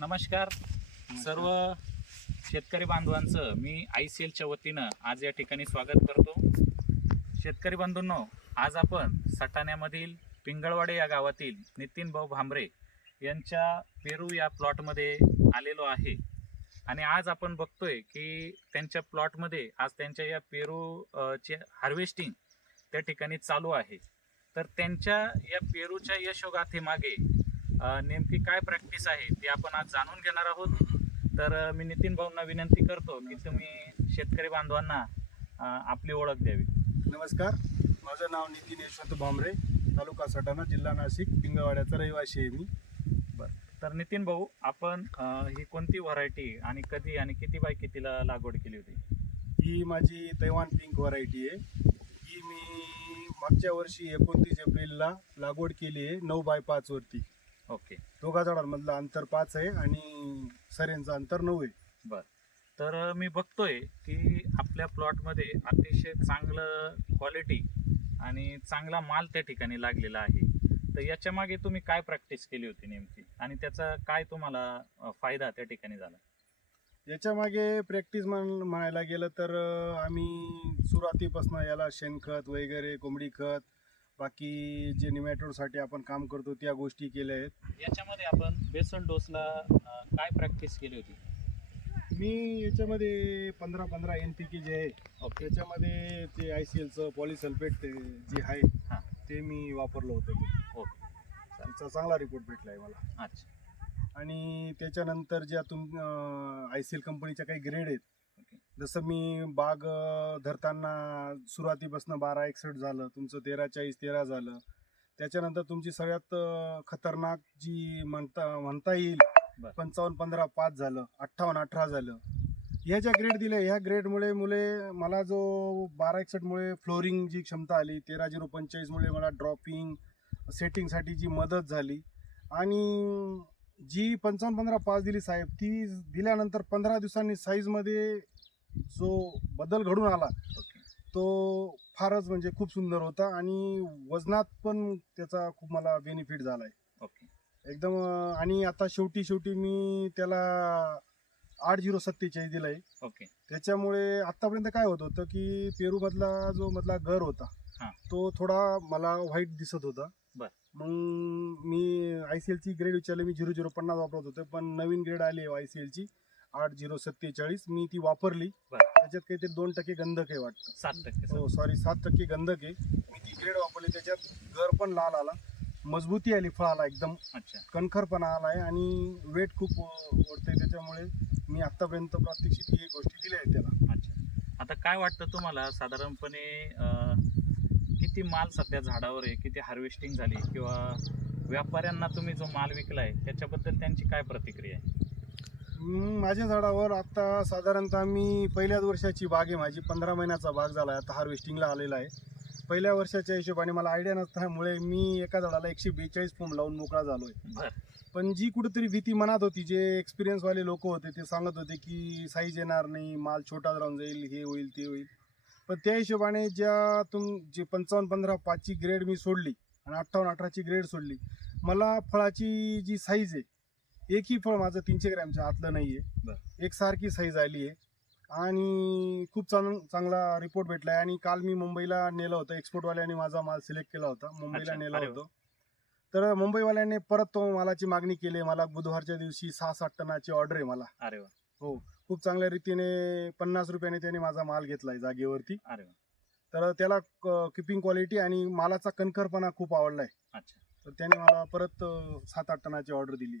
नमस्कार. सर्व शेतकरी बांधवांचं मी आय सी एलच्या वतीनं आज या ठिकाणी स्वागत करतो. शेतकरी बंधूंनो आज आपण सटाण्यामधील पिंगळवाडे या गावातील नितीन भाऊ भांबरे यांच्या पेरू या प्लॉटमध्ये आलेलो आहे. आणि आज आपण बघतोय की त्यांच्या प्लॉटमध्ये आज त्यांच्या या पेरू अ, चे हार्वेस्टिंग त्या ठिकाणी चालू आहे. तर त्यांच्या या पेरूच्या यशोगाथेमागे नेमकी काय प्रॅक्टिस आहे ते आपण आज जाणून घेणार आहोत. तर मी नितीन भाऊंना विनंती करतो की तुम्ही शेतकरी बांधवांना आपली ओळख द्यावी. नमस्कार. माझं नाव नितीन यशवंत भांबरे तालुका सटाणा जिल्हा नाशिक पिंगवाड्याचा रहिवासी आहे मी. तर नितीन भाऊ आपण ही कोणती व्हरायटी आणि कधी आणि किती बाय कितीला लागवड केली होती? ही माझी तैवान पिंक व्हरायटी आहे. ही मी मागच्या वर्षी एकोणतीस एप्रिलला लागवड केली आहे नऊ बाय पाच वरती. ओके. दोघा झाडांमधलं अंतर पाच आहे आणि सऱ्यांचं अंतर नऊ आहे. तर अ, मी बघतोय की आपल्या प्लॉटमध्ये अतिशय चांगलं क्वालिटी आणि चांगला माल त्या ठिकाणी लागलेला आहे. तर याच्या मागे तुम्ही काय प्रॅक्टिस केली होती नेमकी? आणि त्याचा काय तुम्हाला फायदा त्या ठिकाणी झाला? याच्या मागे प्रॅक्टिस म्हण म्हणायला गेलं तर आम्ही सुरुवातीपासून याला शेणखत वगैरे कोंबडी खत बाकी जे निमॅटोडसाठी आपण काम करतो त्या गोष्टी केल्या आहेत. याच्यामध्ये आपण बेसन डोसला अ, काय प्रॅक्टिस केली होती? मी याच्यामध्ये पंधरा पंधरा एन पी के जे आहे ओके. त्याच्यामध्ये ते आय सी एलचं पॉलिसल्फेट ते जे आहे हां. ते मी वापरलं होतं ते. ओके. त्याचा चांगला रिपोर्ट भेटला आहे मला. अच्छा. आणि त्याच्यानंतर ज्या तुम आय सी एल कंपनीच्या काही ग्रेड आहेत जसं मी बाग धरताना सुरुवातीपासून बारा एकसष्ट झालं तुमचं तेरा चाळीस तेरा झालं त्याच्यानंतर तुमची सगळ्यात खतरनाक जी म्हणता म्हणता येईल. पंचावन्न पंधरा पाच झालं अठ्ठावन्न अठरा झालं ह्या ज्या ग्रेड दिल्या ह्या ग्रेडमुळे मुले मला जो बारा एकसष्टमुळे फ्लोरिंग जी क्षमता आली तेरा झिरो पंचेचाळीसमुळे मला ड्रॉपिंग सेटिंगसाठी जी मदत झाली आणि जी पंचावन्न पंधरा पाच दिली साहेब ती दिल्यानंतर पंधरा दिवसांनी साईजमध्ये जो बदल घडून आला तो फारच म्हणजे खूप सुंदर होता आणि वजनात पण त्याचा खूप मला बेनिफिट झाला आहे ओके. एकदम आणि आता शेवटी शेवटी मी त्याला आठ झिरो सत्तेचाळीस दिला आहे ओके. त्याच्यामुळे आतापर्यंत काय होत होतं की पेरू मधला जो मधला घर होता हा. तो थोडा मला व्हाईट दिसत होता. मग मी आय सी एलची ग्रेड विचारली मी झिरो झिरो पन्नास वापरत होते पण नवीन ग्रेड आली आहे आय सी एलची आठ झिरो सत्तेचाळीस मी ती वापरली. त्याच्यात काहीतरी दोन टक्के गंधक आहे वाटतं. सात टक्के हो सॉरी सात टक्के गंधक आहे. मी ती ग्रेड वापरली त्याच्यात घर पण लाल आला मजबूती आली फळाला एकदम. अच्छा. कणखरपणा आलाय आणि वेट खूप ओढते त्याच्यामुळे मी आतापर्यंत प्रात्यक्षिक ही गोष्टी दिल्या आहेत त्याला. अच्छा. आता काय वाटतं तुम्हाला साधारणपणे किती माल सध्या झाडावर आहे किती हार्वेस्टिंग झाली किंवा व्यापाऱ्यांना तुम्ही जो माल विकलाय त्याच्याबद्दल त्यांची काय प्रतिक्रिया आहे? माझ्या झाडावर आता साधारणतः मी पहिल्याच वर्षाची बाग आहे माझी. पंधरा महिन्याचा बाग झाला आहे. आता हार्वेस्टिंगला आलेला आहे. पहिल्या वर्षाच्या हिशोबाने मला आयडिया नसल्यामुळे मी एका झाडाला एकशे बेचाळीस फूम लावून मोकळा झालो आहे. पण जी कुठेतरी भीती मनात होती जे एक्सपिरियन्सवाले लोक होते ते सांगत होते की साईज येणार नाही माल छोटा राहून जाईल हे होईल ते होईल. पण त्या हिशोबाने ज्या तुम जे पंचावन्न पंधरा पाचची ग्रेड मी सोडली आणि अठ्ठावन्न अठराची ग्रेड सोडली मला फळाची जी साईज आहे एकही फळ माझं तीनशे ग्रॅमच्या आतलं नाही बरं. आहे एकसारखी साईज आली आहे आणि खूप चांग चांगला रिपोर्ट भेटला आहे आणि काल मी मुंबईला नेलं होतं. एक्सपोर्टवाल्याने माझा माल सिलेक्ट केला होता. मुंबईला नेला. होतो. तर मुंबईवाल्याने परत तो मालाची मागणी केली मला बुधवारच्या दिवशी सहा सात टनाची ऑर्डर आहे मला. अरे वा. खूप चांगल्या रीतीने पन्नास रुपयाने त्याने माझा माल घेतलाय जागेवरती. अरे तर त्याला किपिंग क्वालिटी आणि मालाचा कणखरपणा खूप आवडलाय. अच्छा. तर त्याने मला परत सात आठ टनाची ऑर्डर दिली